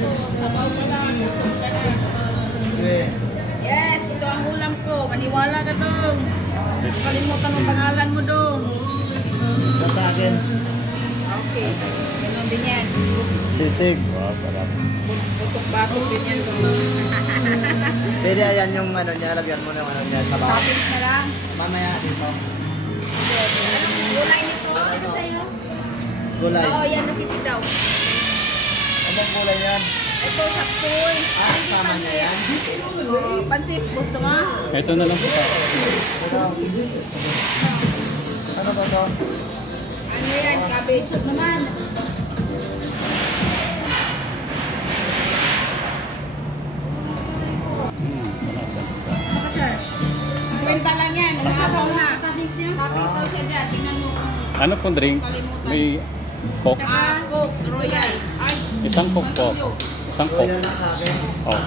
Sabaw pa lang, busog ka na. Yes, ito ang ulam ko. Maniwala ka dong. Kalimutan mo pangalan mo dong. Sa akin. Okay, ganun din yan. Sisig. Wow, parang. Butok-batok din yan dong. Pwede ayan yung ano niya, lagyan mo ng ano niya sa bawah. Toppings na lang. Mamaya dito. Gulay nito, ano sa'yo? Gulay. Oo, yan nasisitaw. Anong gulay yan? Ito, saktoy. Sama niya yan. Pansit, gusto mo? Ito na lang po. Ano ba to? Ano yan, cabbage soup naman. Baka sir, kwenta lang yan, umahaw na. Toppings daw siya dyan, tingnan mo. Ano pong drinks? May Coke. Coke, Royal. Ay, Isang Coke po. Isang Coke. Gulay na sa akin. Oh.